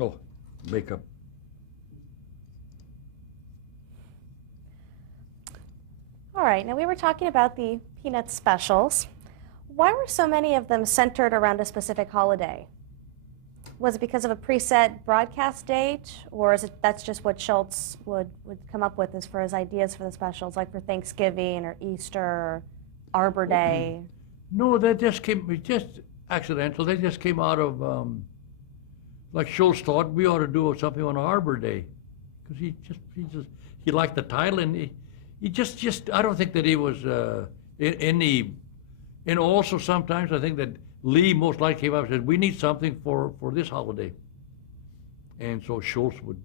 Oh, makeup. All right, now we were talking about the Peanut specials. Why were so many of them centered around a specific holiday? Was it because of a preset broadcast date, or is it that's just what Schultz would come up with as far as ideas for the specials, like for Thanksgiving or Easter or Arbor Day? No, that just came, it just accidental. They just came out of, like Schultz thought we ought to do something on Arbor Day. Because he liked the title and he just, I don't think that he was in any, and also sometimes I think that Lee most likely came up and said, we need something for this holiday. And so Schultz would,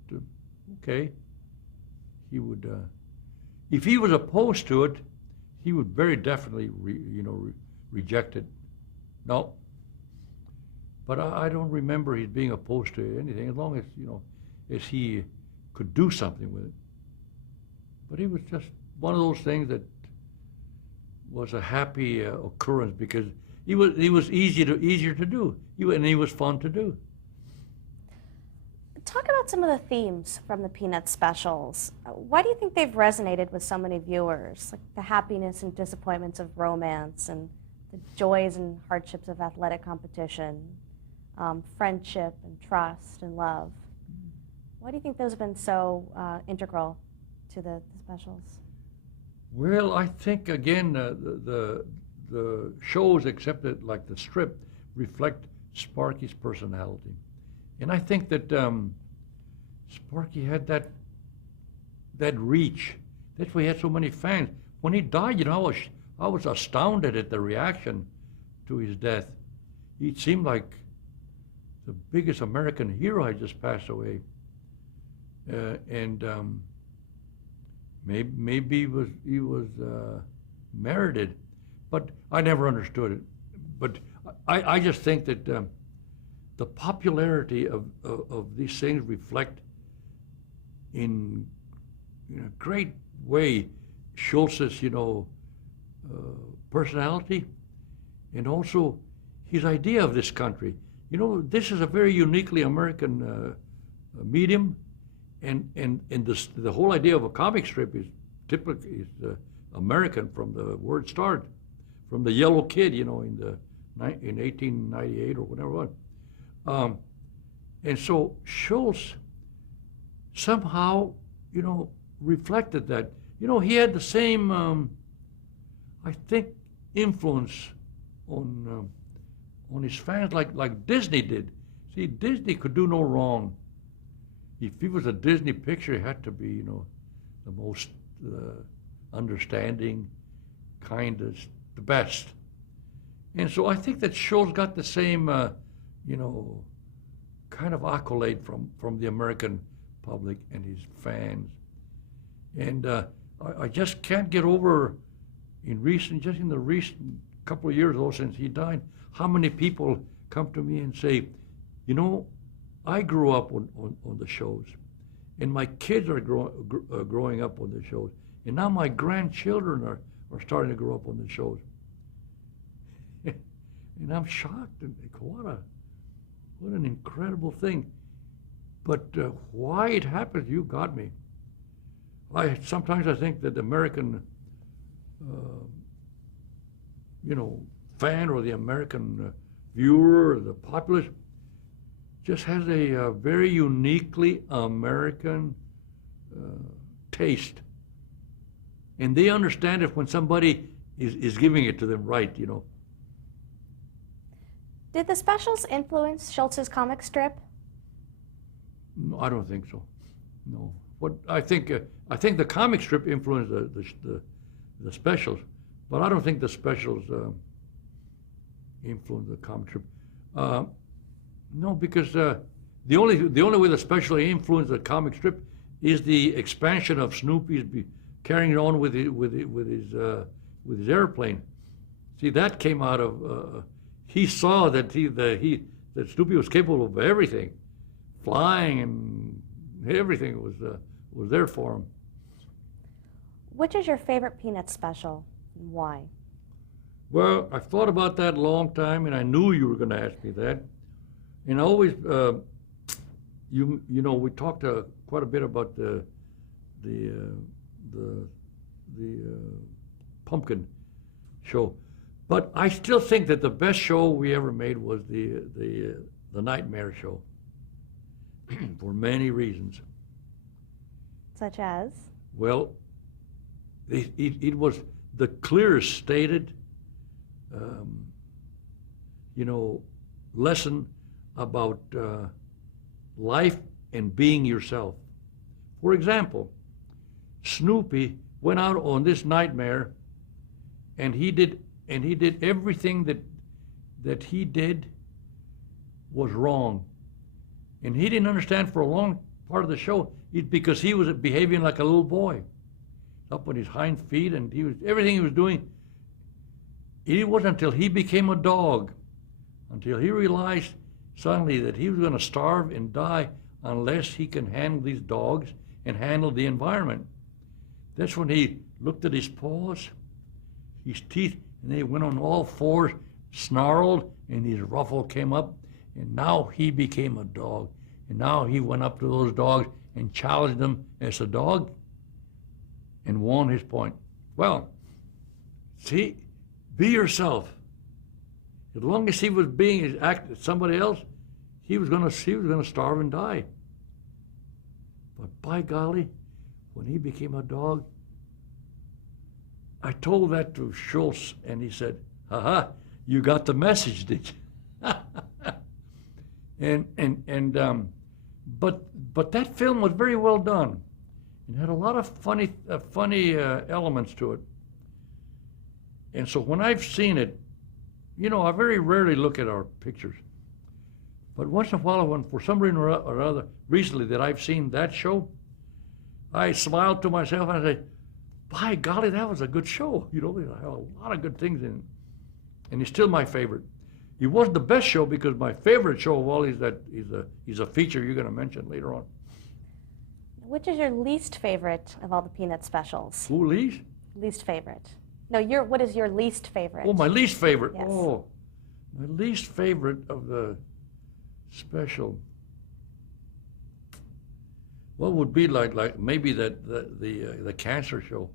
okay, he would, if he was opposed to it, he would very definitely, reject it. No. But I don't remember he being opposed to anything, as long as, as he could do something with it. But it was just one of those things that was a happy occurrence because he was easier to do, and he was fun to do. Talk about some of the themes from the Peanut specials. Why do you think they've resonated with so many viewers? Like the happiness and disappointments of romance and the joys and hardships of athletic competition, friendship and trust and love. Why do you think those have been so integral to the specials? Well, I think again the shows, except that like the strip, reflect Sparky's personality, and I think that Sparky had that reach. That's why he had so many fans. When he died, I was astounded at the reaction to his death. He seemed like the biggest American hero had just passed away, and maybe he was merited, but I never understood it. But I just think that the popularity of these things reflect in a great way Schultz's personality, and also his idea of this country. This is a very uniquely American medium, and the whole idea of a comic strip is typically American from the word start, from the Yellow Kid, in 1898 or whatever it was. And so Schultz somehow, reflected that. He had the same, I think, influence on his fans like Disney did. See, Disney could do no wrong. If he was a Disney picture, it had to be, the most understanding, kindest, the best. And so I think that Schultz got the same, kind of accolade from the American public and his fans. And I just can't get over in the recent couple of years ago since he died, how many people come to me and say, I grew up on the shows, and my kids are growing up on the shows, and now my grandchildren are starting to grow up on the shows. And I'm shocked, and what an incredible thing. But why it happened, you got me. Sometimes I think that the American, fan or the American viewer or the populace just has a very uniquely American taste. And they understand it when somebody is giving it to them right, Did the specials influence Schultz's comic strip? No, I don't think so. No. What I think the comic strip influenced the specials, but I don't think the specials influenced the comic strip. No, because the only way the special influenced the comic strip is the expansion of Snoopy's carrying on with his airplane. See, that came out of he saw that that Snoopy was capable of everything, flying and everything was there for him. Which is your favorite Peanuts special and why? Well, I've thought about that a long time, and I knew you were going to ask me that. And I always, you know, we talked quite a bit about the the pumpkin show, but I still think that the best show we ever made was the Nightmare show for many reasons. Such as? Well, it was the clearest stated, you know, lesson about life and being yourself. For example, Snoopy went out on this nightmare, and he did everything that he did was wrong, and he didn't understand for a long part of the show because he was behaving like a little boy, up on his hind feet, and everything he was doing. It wasn't until he became a dog, until he realized suddenly that he was going to starve and die unless he can handle these dogs and handle the environment. That's when he looked at his paws, his teeth, and they went on all fours, snarled, and his ruffle came up, and now he became a dog. And now he went up to those dogs and challenged them as a dog and won his point. Well, see, be yourself. As long as he was being somebody else, he was gonna starve and die. But by golly, when he became a dog, I told that to Schultz, and he said, "Haha, you got the message, did you?" But that film was very well done. It had a lot of funny elements to it. And so when I've seen it, you know, I very rarely look at our pictures. But once in a while, when for some reason or other, recently that I've seen that show, I smiled to myself and I say, by golly, that was a good show. You know, it had a lot of good things in it. And it's still my favorite. It wasn't the best show because my favorite show of all is a feature you're going to mention later on. Which is your least favorite of all the Peanut specials? Who, least? Least favorite. No, what is your least favorite? Oh, my least favorite. Yes. Oh, my least favorite of the special. What would be like maybe the cancer show.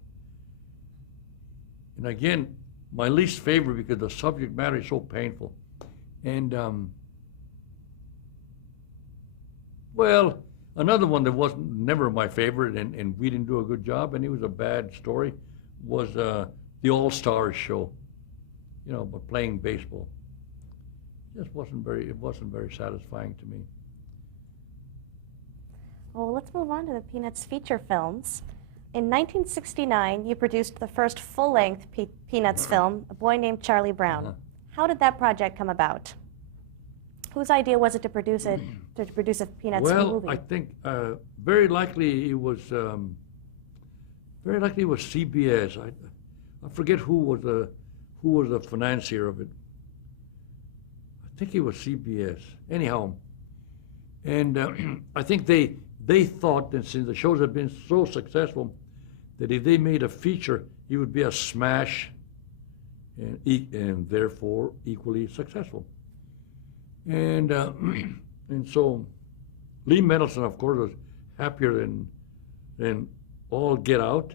And again, my least favorite because the subject matter is so painful. And well, another one that wasn't never my favorite, and we didn't do a good job, and it was a bad story, was the All-Stars show. You know, but playing baseball. It wasn't very satisfying to me. Well, let's move on to the Peanuts feature films. In 1969, you produced the first full-length Peanuts film, A Boy Named Charlie Brown. Uh-huh. How did that project come about? Whose idea was it to produce a Peanuts movie? Well, I think very likely it was CBS. I forget who was the financier of it. I think it was CBS. Anyhow, and I think they thought that since the shows had been so successful, that if they made a feature, it would be a smash, and therefore equally successful. And and so Lee Mendelson, of course, was happier than all get out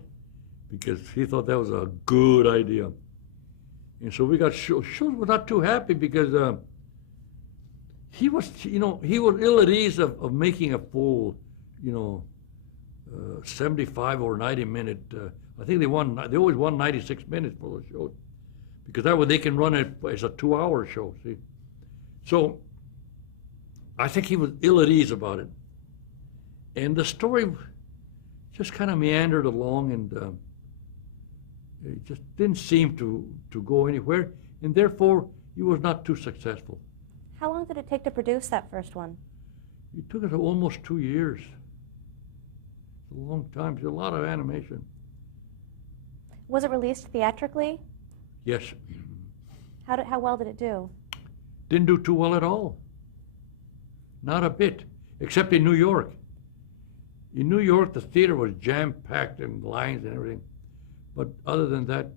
because he thought that was a good idea. And so we got Schultz was not too happy because he was ill at ease of making a full, 75 or 90 minute. I think they always won 96 minutes for the show because that way they can run it as a 2-hour show. See, so I think he was ill at ease about it, and the story just kind of meandered along, and it just didn't seem to go anywhere, and therefore it was not too successful. How long did it take to produce that first one? It took us almost 2 years. It's a long time. It's a lot of animation. Was it released theatrically? Yes. How well did it do? Didn't do too well at all. Not a bit, except in New York. In New York, the theater was jam-packed and lines and everything. But other than that,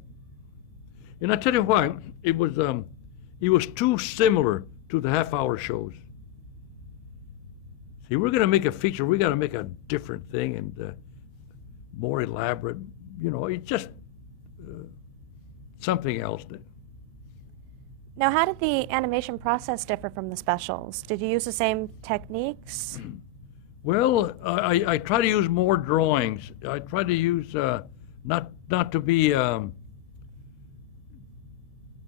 and I tell you why, it was too similar to the half-hour shows. See, we're going to make a feature. We got to make a different thing and more elaborate. You know, it's just something else. Now, how did the animation process differ from the specials? Did you use the same techniques? Well, I try to use more drawings. I try to use not to be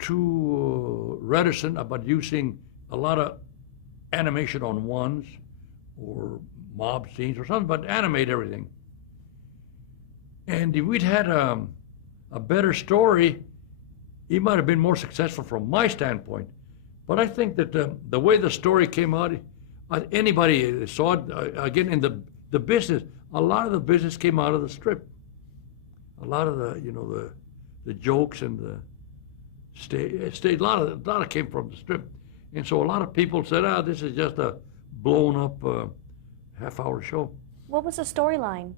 too reticent about using a lot of animation on ones or mob scenes or something, but animate everything. And if we'd had a better story, it might have been more successful from my standpoint. But I think that the way the story came out, anybody saw it, again, in the business, a lot of the business came out of the strip. A lot of the jokes and the stage, a lot of came from the strip. And so a lot of people said, this is just a blown up half-hour show. What was the storyline?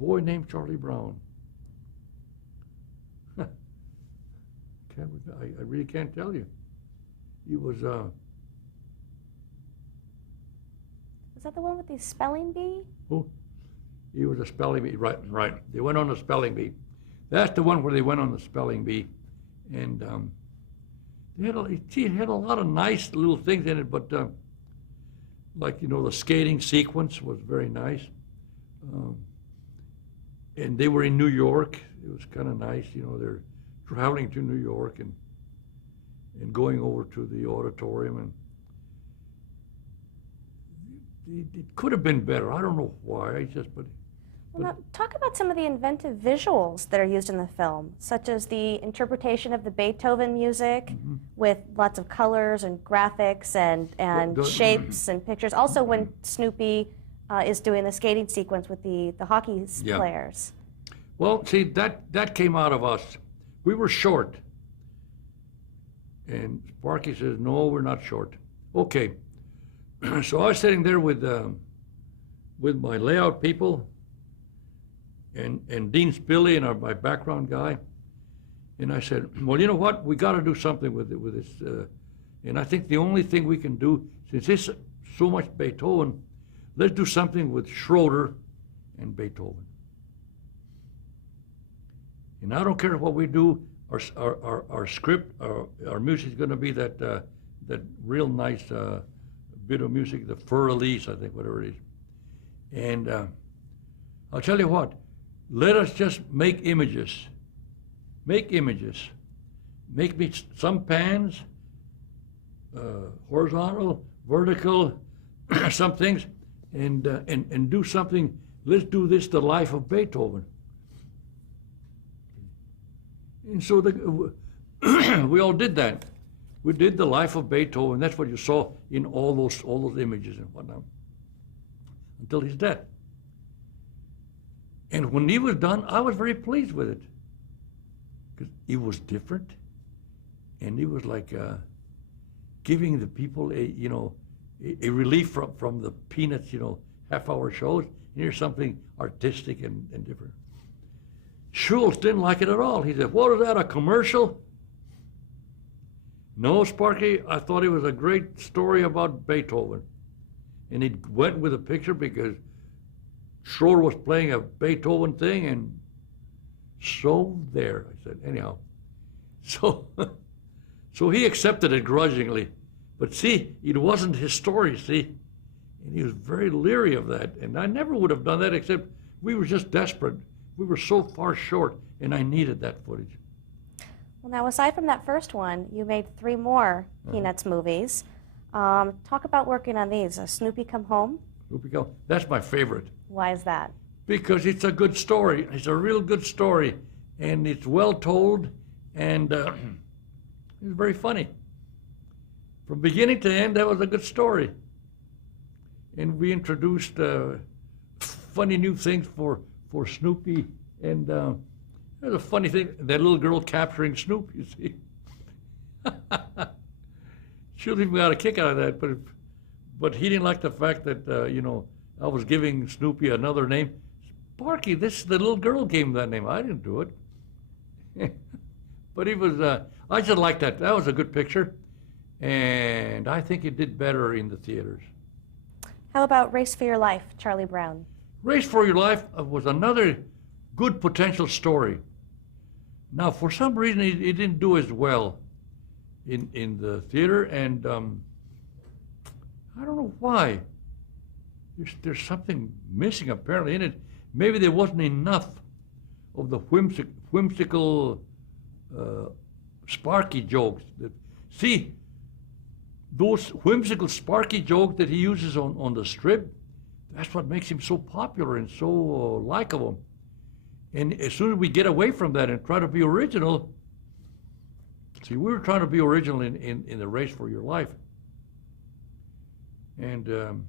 Boy named Charlie Brown. I really can't tell you. He was. Was that the one with the spelling bee? Who? He was a spelling bee. Right. They went on the spelling bee. That's the one where they went on the spelling bee, and it had a lot of nice little things in it. But like the skating sequence was very nice, and they were in New York. It was kind of nice. They're traveling to New York and going over to the auditorium, and it could have been better. I don't know why. Well, now, talk about some of the inventive visuals that are used in the film, such as the interpretation of the Beethoven music with lots of colors and graphics and shapes and pictures. Also, when Snoopy is doing the skating sequence with the hockey players. Well, see, that came out of us. We were short. And Sparky says, no, we're not short. Okay. So I was sitting there with my layout people and Dean Spilly and my background guy. And I said, well, you know what? We got to do something with this. And I think the only thing we can do, since it's so much Beethoven, let's do something with Schroeder and Beethoven. And I don't care what we do. Our script, our music is going to be that real nice bit of music, the Fur Elise, I think, whatever it is. And I'll tell you what, let us just make images. Make images. Make me some pans, horizontal, vertical, some things, and do something. Let's do this, the life of Beethoven. And so we all did that. We did the life of Beethoven. That's what you saw in all those images and whatnot, until his death. And when he was done, I was very pleased with it, because it was different, and it was like giving the people a relief from the Peanuts half-hour shows. Here's something artistic and different. Schultz didn't like it at all. He said, what is that, a commercial? No, Sparky, I thought it was a great story about Beethoven. And he went with a picture because Schroeder was playing a Beethoven thing, and so there, I said, anyhow. So he accepted it grudgingly. But see, it wasn't his story, see? And he was very leery of that. And I never would have done that, except we were just desperate. We were so far short, and I needed that footage. Well, now, aside from that first one, you made 3 more Peanuts movies. Talk about working on these. Snoopy Come Home? Snoopy Come. That's my favorite. Why is that? Because it's a good story. It's a real good story, and it's well told, and it's very funny. From beginning to end, that was a good story. And we introduced funny new things for Snoopy, and there's a funny thing, that little girl capturing Snoopy, you see. She'll even got a kick out of that, but he didn't like the fact that, I was giving Snoopy another name. Sparky, the little girl gave him that name. I didn't do it. But he was, I just liked that. That was a good picture. and I think it did better in the theaters. How about Race for Your Life, Charlie Brown? Race for Your Life was another good potential story. Now, for some reason, it didn't do as well in the theater, and I don't know why. There's something missing apparently in it. Maybe there wasn't enough of the whimsical, sparky jokes. See, those whimsical, sparky jokes that he uses on the strip, that's what makes him so popular and so likable. And as soon as we get away from that and try to be original, see, we were trying to be original in the Race for Your Life. And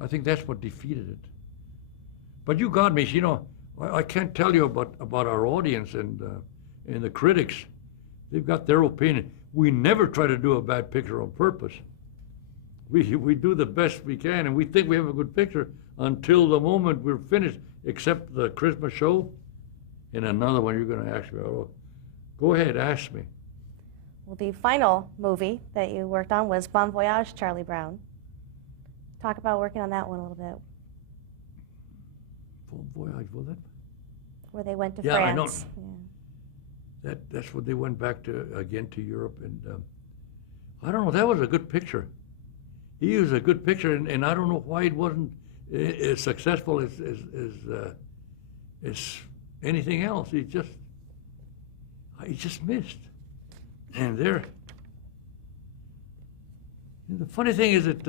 I think that's what defeated it. But you got me, you know, I can't tell you about our audience and the critics. They've got their opinion. We never try to do a bad picture on purpose. We do the best we can, and we think we have a good picture until the moment we're finished, except the Christmas show and another one you're going to ask me. Oh, go ahead, ask me. Well, the final movie that you worked on was Bon Voyage, Charlie Brown. Talk about working on that one a little bit. Bon Voyage, was it? Where they went to France. I know. Yeah. That's what they went back to again to Europe, and I don't know. That was a good picture. He was a good picture, and I don't know why it wasn't as successful as anything else. He just missed. And there. The funny thing is that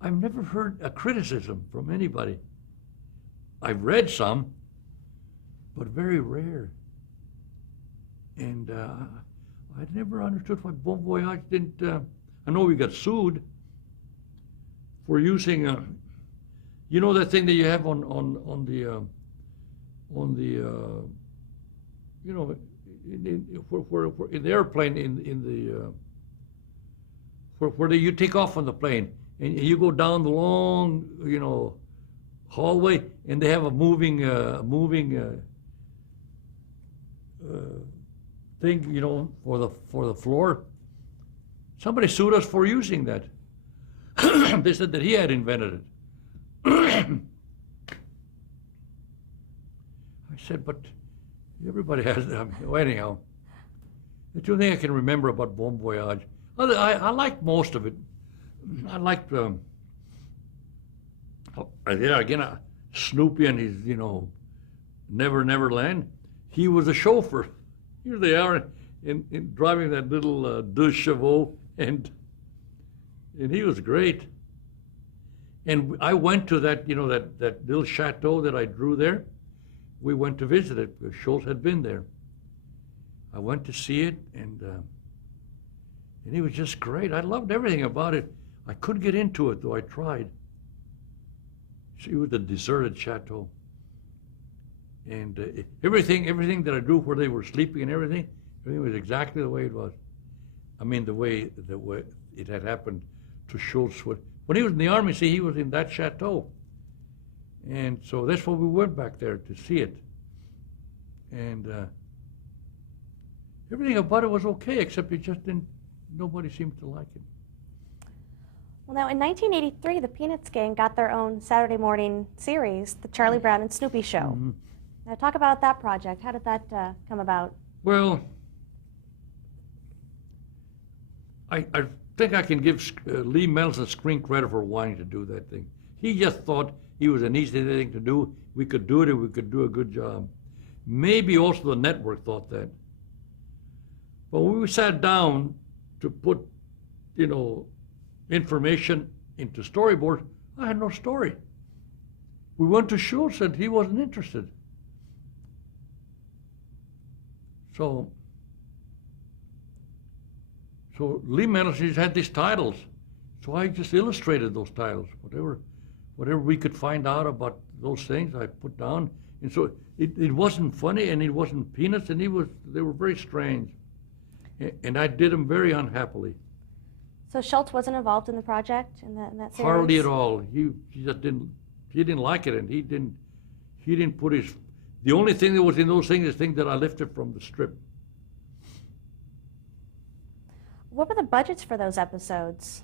I've never heard a criticism from anybody. I've read some, but very rare. And I never understood why Bon Voyage didn't. I know we got sued for using, you know, that thing that you have on the, you know, in the airplane in the where you take off on the plane and you go down the long, you know, hallway, and they have a moving thing, you know, for the floor. Somebody sued us for using that. They said that he had invented it. I said, but everybody has that. Well, anyhow, that's the only thing I can remember about Bon Voyage. I liked most of it. I liked, there again, Snoopy and his, you know, Never Never Land. He was a chauffeur. Here they are in driving that little deux chevaux, and he was great. And I went to that, you know, that little chateau that I drew there. We went to visit it because Schultz had been there. I went to see it, and he was just great. I loved everything about it. I couldn't get into it, though I tried. See, it was a deserted chateau. And everything that I drew where they were sleeping and everything was exactly the way it was. I mean, the way it had happened to Schultz. When he was in the Army, see, he was in that chateau. And so that's why we went back there, to see it. And everything about it was okay, except it just didn't, nobody seemed to like it. Well, now, in 1983, the Peanuts gang got their own Saturday morning series, The Charlie Brown and Snoopy Show. Mm-hmm. Now, talk about that project. How did that come about? Well, I think I can give Lee Melendez screen credit for wanting to do that thing. He just thought it was an easy thing to do. We could do it, and we could do a good job. Maybe also the network thought that. But when we sat down to put, you know, information into storyboard, I had no story. We went to Schultz, and he wasn't interested. So Lee Melendez had these titles, so I just illustrated those titles. Whatever we could find out about those things, I put down. And so it wasn't funny, and it wasn't Peanuts, and they were very strange. And I did them very unhappily. So Schultz wasn't involved in the project in that series? Hardly at all. He just didn't like it, and he didn't put his. The only thing that was in those things is things that I lifted from the strip. What were the budgets for those episodes?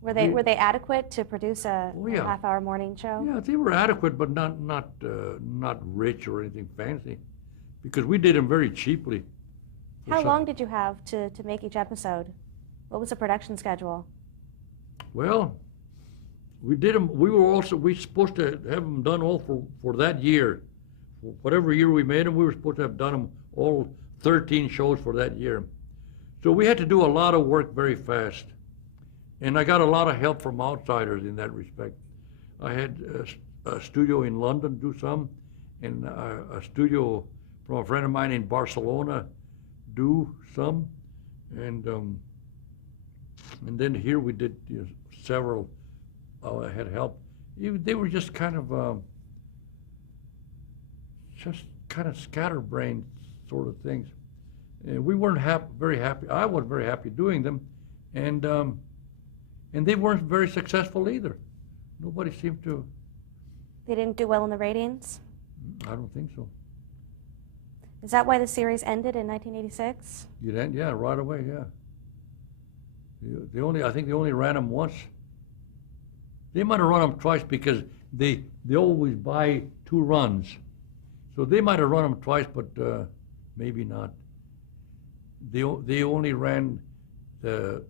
Were they adequate to produce a Oh, yeah. half-hour morning show? Yeah, they were adequate, but not rich or anything fancy, because we did them very cheaply. How long did you have to make each episode? What was the production schedule? Well, we did them. We were supposed to have them done all for that year. Whatever year we made them, we were supposed to have done them all 13 shows for that year. So we had to do a lot of work very fast. And I got a lot of help from outsiders in that respect. I had a studio in London do some, and a studio from a friend of mine in Barcelona do some, and then here we did several. I had help. They were just kind of scatterbrained sort of things. And we weren't very happy. I wasn't very happy doing them, and they weren't very successful either. Nobody seemed to. They didn't do well in the ratings? I don't think so. Is that why the series ended in 1986? Yeah, right away, yeah. I think they only ran them once. They might have run them twice because they always buy 2 runs. So they might have run them twice, but maybe not. They only ran It's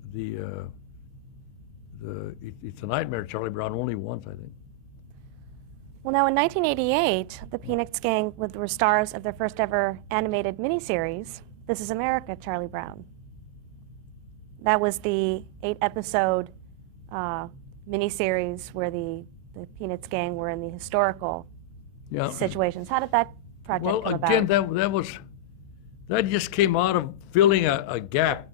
a Nightmare, Charlie Brown, only once, I think. Well, now in 1988, the Peanuts gang were stars of their first ever animated miniseries, This Is America, Charlie Brown. That was the 8-episode miniseries where the Peanuts gang were in the historical situations. How did that project come about? Well, again, that just came out of filling a gap.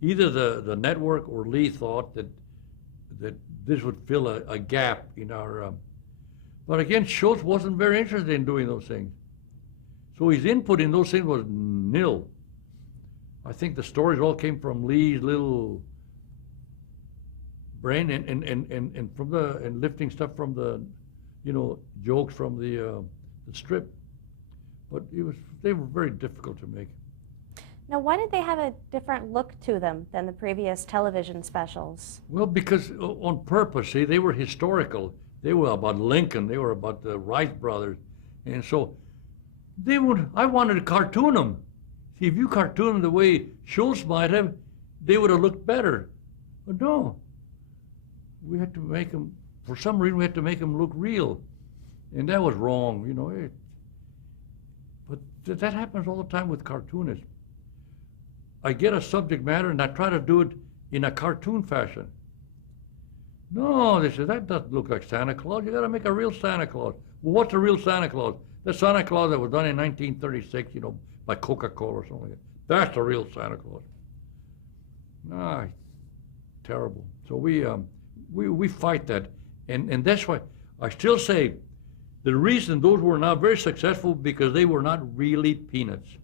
Either the network or Lee thought that this would fill a gap in our. But again, Schultz wasn't very interested in doing those things. So his input in those things was nil. I think the stories all came from Lee's little brain and from and lifting stuff from the, jokes from the strip. But they were very difficult to make. Now, why did they have a different look to them than the previous television specials? Well, because on purpose, see, they were historical. They were about Lincoln. They were about the Wright brothers. And so I wanted to cartoon them. See, if you cartoon them the way Schultz might have, they would have looked better. But no, we had to make them, for some reason, we had to make them look real. And that was wrong, But that happens all the time with cartoonists. I get a subject matter and I try to do it in a cartoon fashion. No, they said, that doesn't look like Santa Claus. You got to make a real Santa Claus. Well, what's a real Santa Claus? The Santa Claus that was done in 1936, by Coca-Cola or something like that. That's a real Santa Claus. Terrible. So we fight that. And that's why I still say the reason those were not very successful because they were not really Peanuts.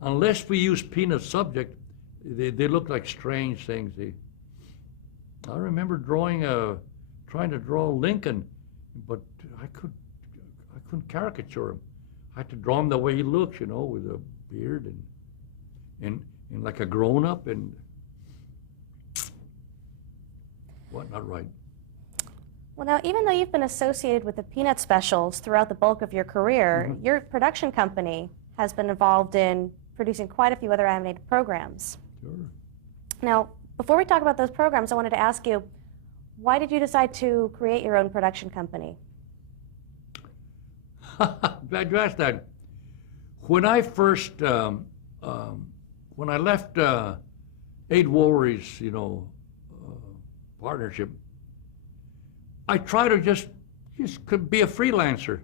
Unless we use Peanuts subject, they look like strange things. I remember trying to draw Lincoln, but I couldn't caricature him. I had to draw him the way he looks, with a beard and like a grown-up and not right. Well, now, even though you've been associated with the Peanut specials throughout the bulk of your career, your production company has been involved in producing quite a few other animated programs. Sure. Now, before we talk about those programs, I wanted to ask you, why did you decide to create your own production company? Glad you asked that. When I first, when I left 8 Wolveries, partnership, I tried to just could be a freelancer.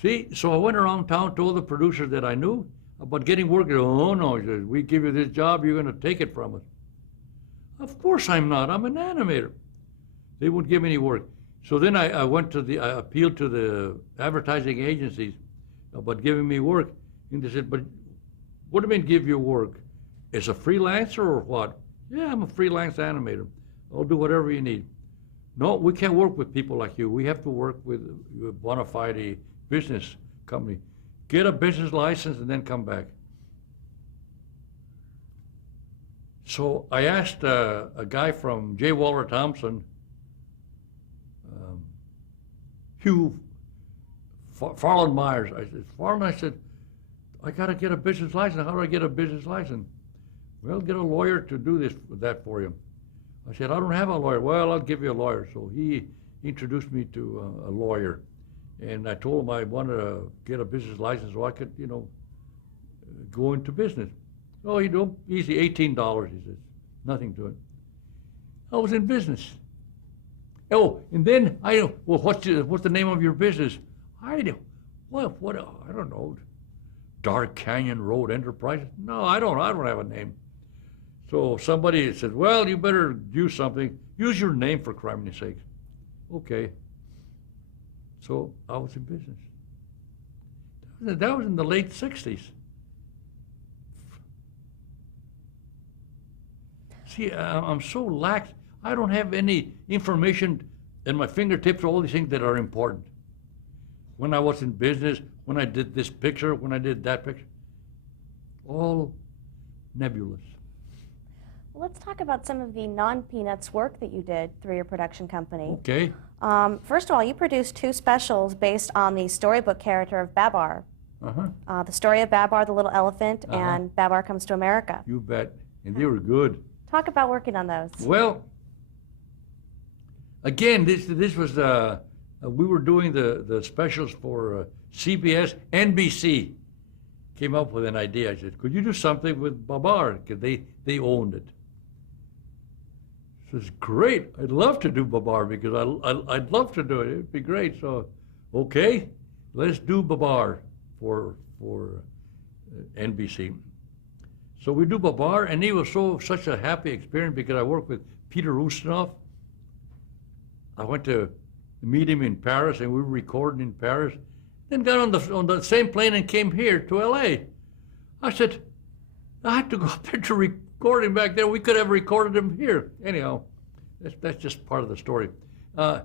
See, so I went around town, told the producers that I knew about getting work. Oh no, he says, we give you this job, you're going to take it from us. Of course I'm not. I'm an animator. They wouldn't give me any work. So then I appealed to the advertising agencies about giving me work. And they said, but what do you mean give you work? As a freelancer or what? Yeah, I'm a freelance animator. I'll do whatever you need. No, we can't work with people like you. We have to work with a bona fide business company. Get a business license and then come back. So I asked a guy from J. Waller Thompson, Hugh Farland Myers. I said, Farland, I said, I got to get a business license. How do I get a business license? Well, get a lawyer to do that for you. I said, I don't have a lawyer. Well, I'll give you a lawyer. So he introduced me to a lawyer. And I told him I wanted to get a business license so I could, go into business. Oh, easy, $18, he says. Nothing to it. I was in business. Oh, and then well, what's the name of your business? I don't know. Dark Canyon Road Enterprises? No, I don't have a name. So somebody said, well, you better use something. Use your name, for crime's sake. Okay. So I was in business. That was in the late 60s. See, I'm so lax. I don't have any information at my fingertips, all these things that are important. When I was in business, when I did this picture, when I did that picture, all nebulous. Well, let's talk about some of the non-Peanuts work that you did through your production company. Okay. First of all, you produced 2 specials based on the storybook character of Babar. The story of Babar the Little Elephant and Babar Comes to America. You bet. And they were good. Talk about working on those. Well, again, this was we were doing the specials for CBS, NBC. Came up with an idea. I said, could you do something with Babar? Because they owned it. Says, great. I'd love to do Babar because I'd love to do it. It'd be great. So, okay, let's do Babar for NBC. So we do Babar, and he was such a happy experience because I worked with Peter Ustinov. I went to meet him in Paris, and we were recording in Paris. Then got on the same plane and came here to L.A. I said, I had to go up there to record him back there. We could have recorded him here. Anyhow, that's just part of the story. The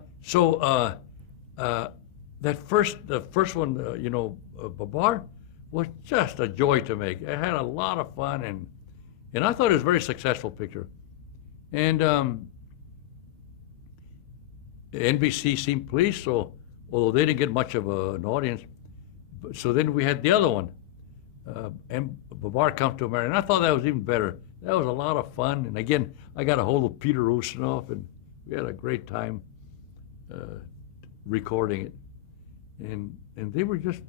first one, Babar, was just a joy to make. I had a lot of fun, and I thought it was a very successful picture. And NBC seemed pleased, so although they didn't get much of an audience, so then we had the other one, and Babar Comes to America, and I thought that was even better. That was a lot of fun, and again, I got a hold of Peter Ustinov, and we had a great time recording it. And they were just,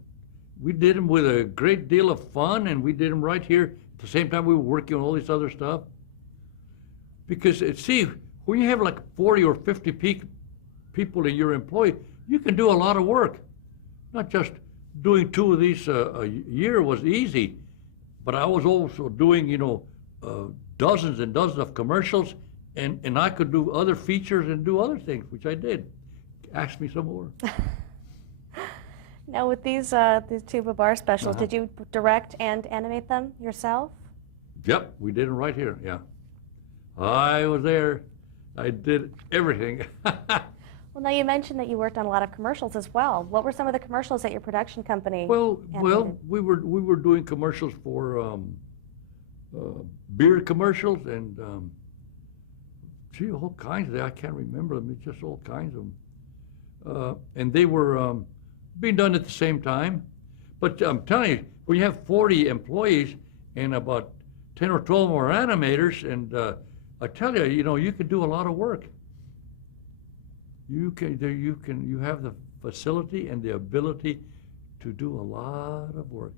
we did them with a great deal of fun, and we did them right here. At the same time, we were working on all this other stuff. Because, see, when you have like 40 or 50 people in your employ, you can do a lot of work. Not just doing 2 of these a year was easy, but I was also doing, dozens and dozens of commercials, and I could do other features and do other things, which I did. Ask me some more. Now, with these 2 Babar specials, did you direct and animate them yourself? Yep, we did them right here, yeah. I was there. I did everything. Well, now you mentioned that you worked on a lot of commercials as well. What were some of the commercials at your production company? Well, we were doing commercials for beer commercials and all kinds of them. I can't remember them. It's just all kinds of them. And they were being done at the same time. But I'm telling you, when you have 40 employees and about 10 or 12 more animators, and I tell you, you can do a lot of work. You have the facility and the ability to do a lot of work.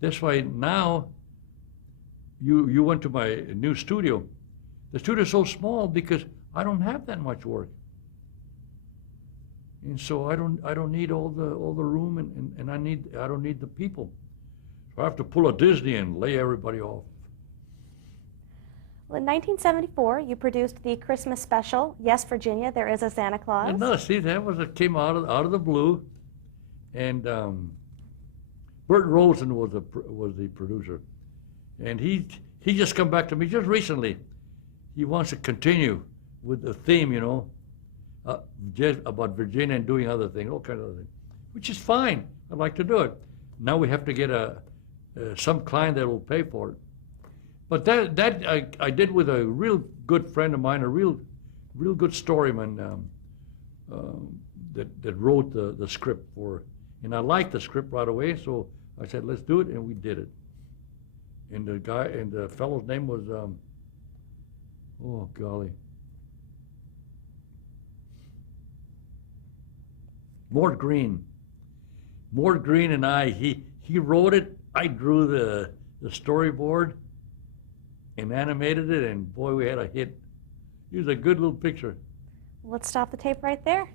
That's why now you went to my new studio. The studio's so small because I don't have that much work. And so I don't need all the room, and I don't need the people. So I have to pull a Disney and lay everybody off. Well, in 1974, you produced the Christmas special, Yes, Virginia, There is a Santa Claus. No, see, that came out of the blue, and Bert Rosen was the producer, and he just come back to me just recently. He wants to continue with the theme, just about Virginia and doing other things, all kinds of other things, which is fine. I'd like to do it. Now we have to get some client that will pay for it. But that I did with a real good friend of mine, a real good storyman that wrote the script for, and I liked the script right away, so I said, let's do it, and we did it. And the fellow's name was, oh golly, Mort Green. Mort Green and he wrote it, I drew the storyboard and animated it, and boy, we had a hit. It was a good little picture. Let's stop the tape right there.